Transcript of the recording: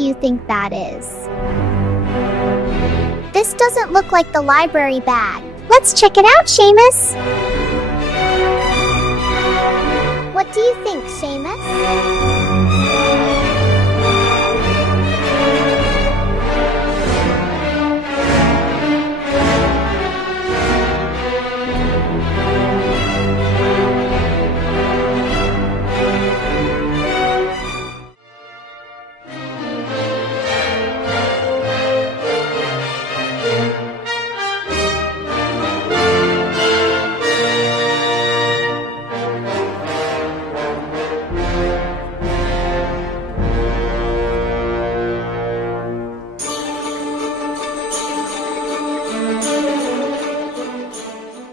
do you think that is? This doesn't look like the library bag. Let's check it out, Sèamus. What do you think, Sèamus?